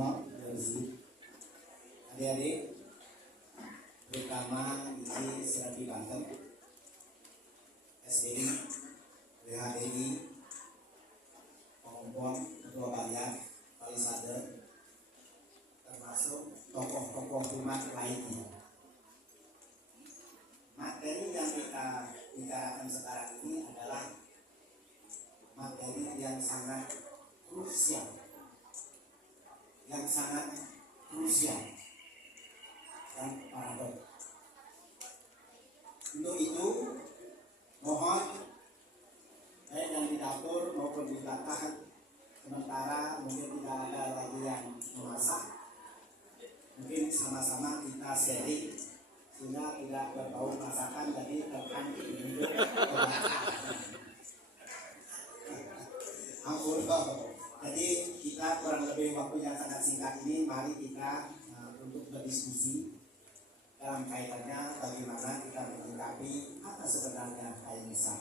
semua dari sini. Adik-adik, terutama di Serapi Banten, SDI, WHDI, Kompon, Ketua Banyak, Palisade, termasuk tokoh-tokoh umat lainnya. Materi yang kita bicarakan sekarang ini adalah materi yang sangat krusial, dan paradok. Untuk itu, mohon baik yang di dapur maupun di belakang, sementara mungkin tidak ada lagi yang memasak, mungkin sama-sama kita sharing sehingga tidak berbau masakan, jadi terkantik untuk jadi kita kurang lebih waktu yang sangat singkat ini, mari kita untuk berdiskusi dalam kaitannya bagaimana kita menyikapi apa sebenarnya kain misal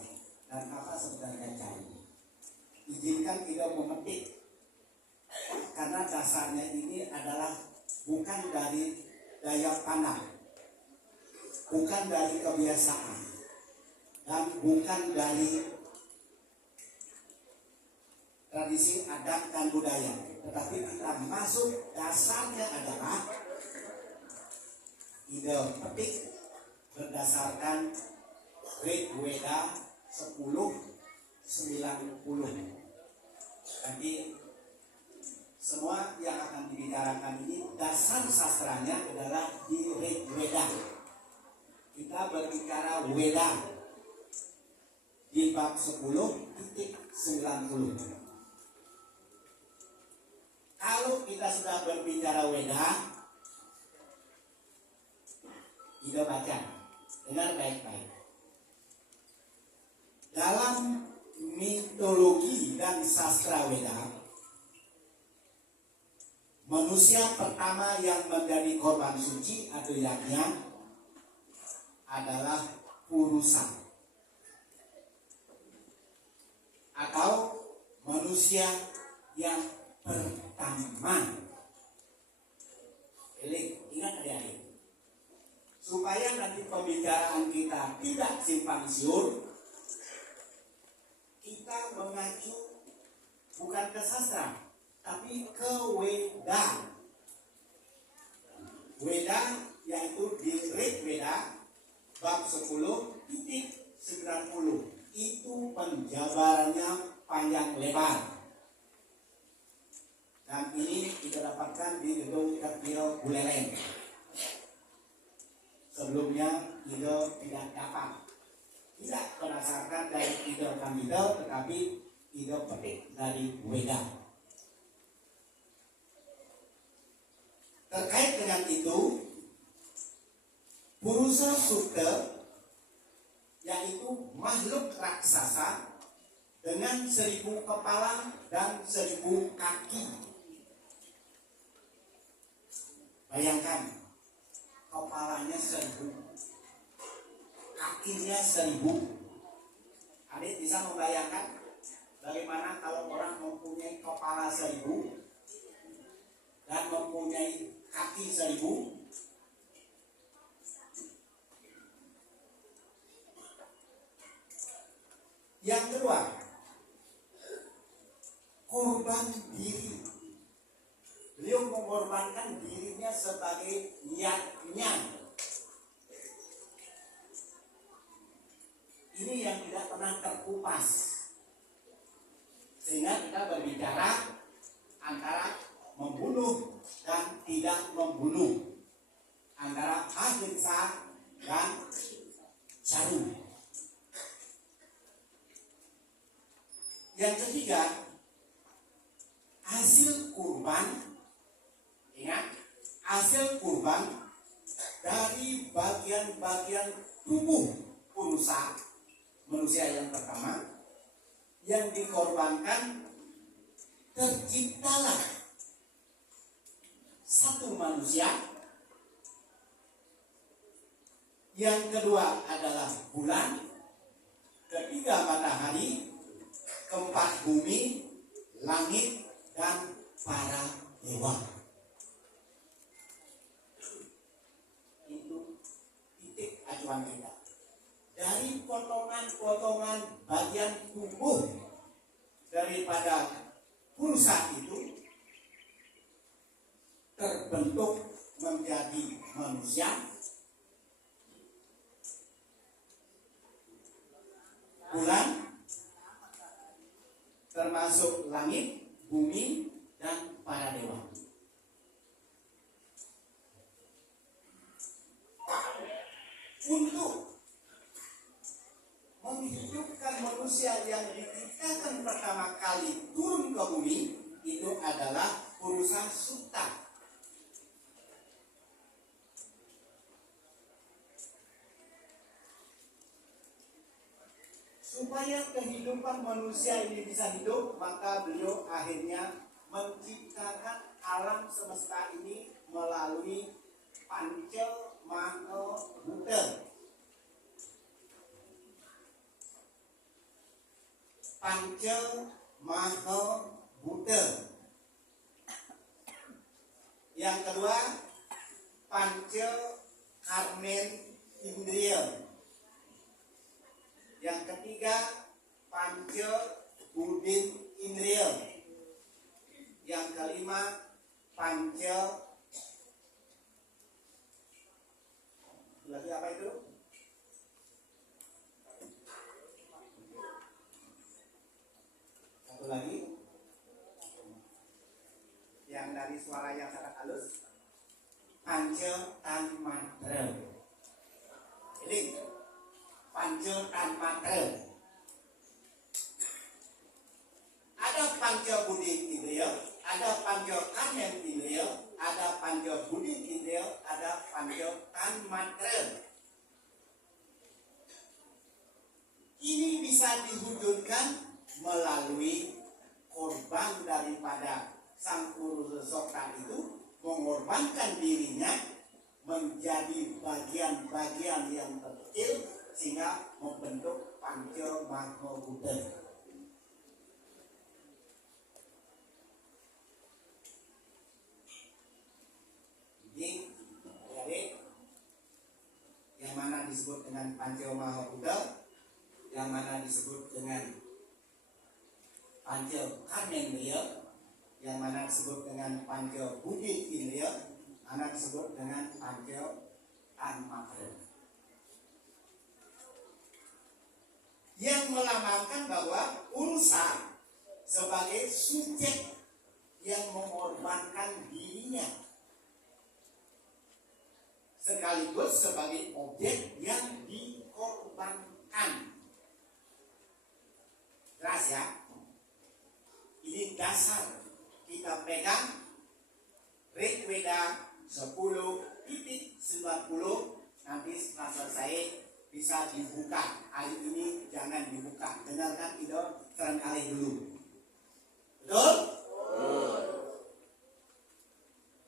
dan apa sebenarnya cair. Izinkan kita memetik, karena dasarnya ini adalah bukan dari daya pandang, bukan dari kebiasaan, dan bukan dari tradisi adat dan budaya, tetapi kita masuk dasarnya adalah ide petik berdasarkan Rig Weda 10:90. Jadi semua yang akan dibicarakan ini dasar sastranya adalah di Rig Weda. Kita berbicara Weda di bab 10:90. Kalau kita sudah berbicara Weda, kita baca, dengar baik-baik. Dalam mitologi dan sastra Weda, manusia pertama yang menjadi korban suci atau yagna adalah Purusa, atau manusia yang pertama. Ingat adik-adik, supaya nanti pembicaraan kita tidak simpang siur, kita mengacu bukan ke sastra, tapi ke Weda. Weda yaitu di Rig Weda bab 10:90. Itu penjabarannya panjang lebar. Dan ini kita dapatkan di gedung Terpil Buleleng. Sebelumnya kita tidak dapat, tidak berdasarkan dari ide kandidat, tetapi ide petik dari Weda. Terkait dengan itu, Purusa Sukta yaitu makhluk raksasa dengan 1000 kepala dan 1000 kaki. Bayangkan, kepalanya 1000, kakinya 1000. Adik bisa membayangkan bagaimana kalau orang mempunyai kepala 1000 dan mempunyai kaki 1000? Yang kedua, korban diri. Beliau mengorbankan dirinya sebagai yagna. Ini yang tidak pernah terkupas, sehingga kita berbicara antara membunuh dan tidak membunuh, antara ahimsa dan caru. Yang ketiga, hasil kurban. Ingat, hasil kurban dari bagian-bagian tubuh Purusa, manusia yang pertama, yang dikorbankan, terciptalah satu manusia. Yang kedua adalah bulan, ketiga matahari, keempat bumi, langit, dan para dewa. Purusa itu terbentuk menjadi manusia, bulan, termasuk langit, bumi, dan para dewa. Untuk menghidupkan manusia yang diciptakan pertama kali turun ke bumi itu adalah Purusa Sukta. Supaya kehidupan manusia ini bisa hidup, maka beliau akhirnya menciptakan alam semesta ini melalui Panca Mahabhuta. Panca Mahabhuta. Yang kedua, Panca Karmen Indriya. Yang ketiga, Panca Budin Indriya. Yang kelima, Panca lagi apa itu? Satu lagi yang dari suara yang sangat halus, Panca Tanmatra. Ini Panca Tanmatra. Ada Panca Budin Indriya, ada Panca Karmen Indriya, ada Panca Budin Indriya, ada Panca Tanmatra. Ini bisa diwujudkan melalui korban daripada sang Purusa Sukta itu mengorbankan dirinya menjadi bagian-bagian yang kecil sehingga membentuk Panca Mahabhuta. Jadi yang mana disebut dengan Panca Mahabhuta, yang mana disebut dengan Panca Karmen Indriya, yang mana disebut dengan Panca Budin Indriya, mana disebut dengan Panca Tanmatra. Yang melambangkan bahwa Purusa sebagai subjek yang mengorbankan dirinya sekaligus sebagai objek yang dikorbankan. Jelas ya? Ini dasar kita pegang Rig Veda 10.90. Nanti setelah selesai bisa dibuka. Hari ini jangan dibuka. Dengarkan itu terenggalih dulu. Betul?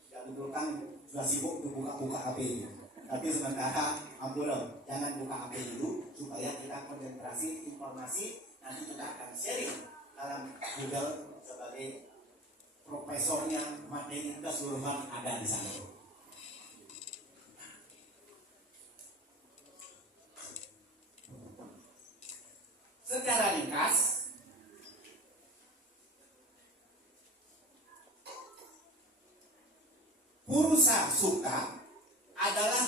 Tidak betul kan sudah sibuk untuk buka-buka HP itu. Tapi sementara ampun, jangan buka HP dulu supaya kita konsentrasi informasi. Nanti kita akan sharing dalam Google sebagai profesornya materi keseluruhan ada di sana. Secara ringkas, Purusa Sukta adalah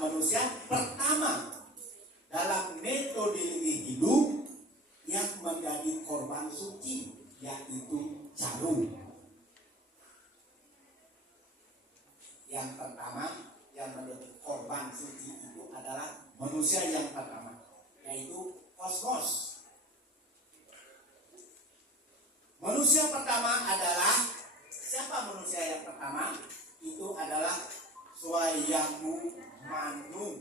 manusia pertama dalam metode hidup yang menjadi korban suci, yaitu jarum. Yang pertama yang menjadi korban suci itu adalah manusia yang pertama, yaitu kosmos. Manusia pertama adalah siapa? Manusia yang pertama itu adalah Swayambhu Manu.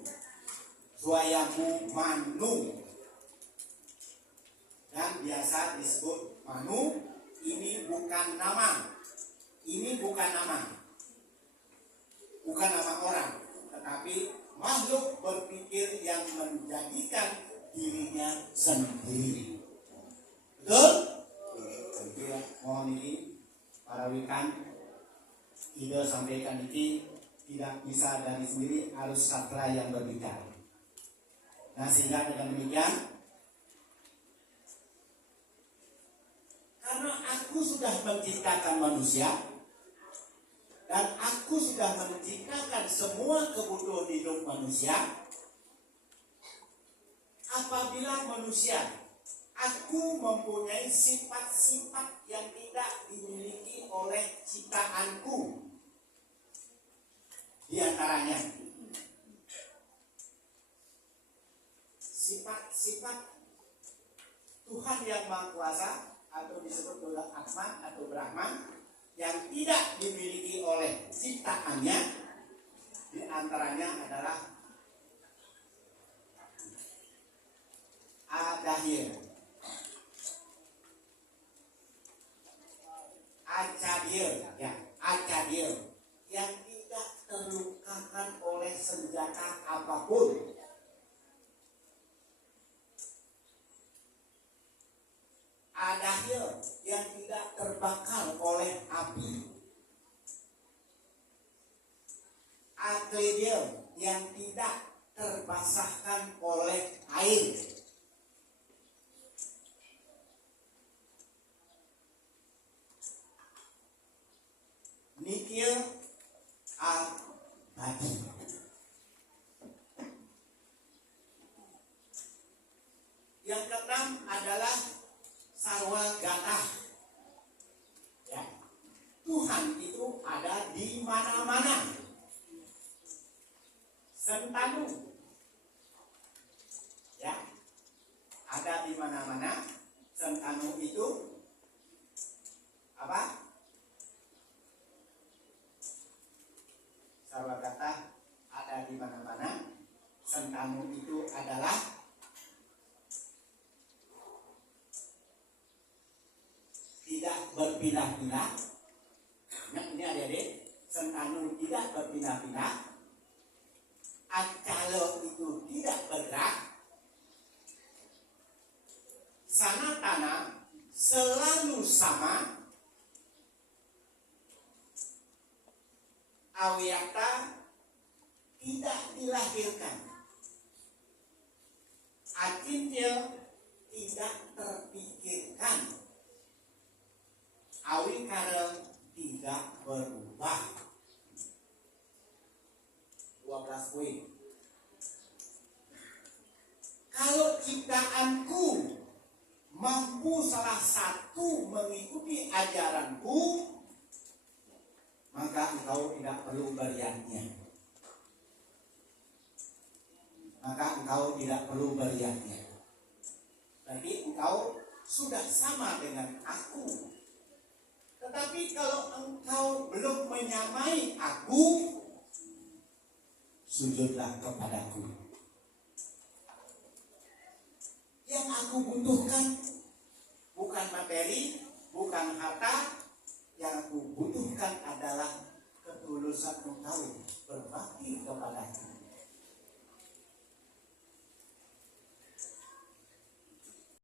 Dan biasa disebut Manu. Ini bukan nama. Bukan nama orang, tetapi makhluk berpikir yang menjadikan dirinya sendiri. Betul? Mohon ini para wikan ide sampaikan ini tidak bisa dari sendiri, harus sastra yang berbicara. Nah, sehingga dengan demikian Karena aku sudah menciptakan manusia dan aku sudah menciptakan semua kebutuhan hidup manusia. Apabila manusia, aku mempunyai sifat-sifat yang tidak dimiliki oleh ciptaanku. Di antaranya sifat-sifat Tuhan yang Maha Kuasa atau disebut Tuhan Atman atau Brahman yang tidak dimiliki oleh ciptaannya. Di antaranya adalah Adahir, Acadir, Acadir yang tidak terlukakan oleh senjata apapun. Adahir yang tidak terbakar oleh api. Akledir yang tidak terbasahkan oleh air. Nikir abadi. Yang keenam adalah Sarwagata. Ya. Tuhan itu ada di mana-mana. Sentanu. Ya. Ada di mana-mana. Sentanu itu apa? Sarwagata ada di mana-mana. Sentanu itu adalah tidak berpindah-pindah. Nah, ini adik-adik, Sentanu tidak berpindah-pindah. Acalo itu tidak bergerak. Sanatana selalu sama. Awyata tidak dilahirkan. Acintya tidak terpikirkan. Awikara tidak berubah. 12 poin. Kalau ciptaanku mampu salah satu mengikuti ajaranku, maka engkau tidak perlu beriaknya. Maka engkau tidak perlu beriaknya. Berarti engkau sudah sama dengan aku. Tetapi kalau engkau belum menyamai aku, sujudlah kepadaku. Yang aku butuhkan bukan materi, bukan harta,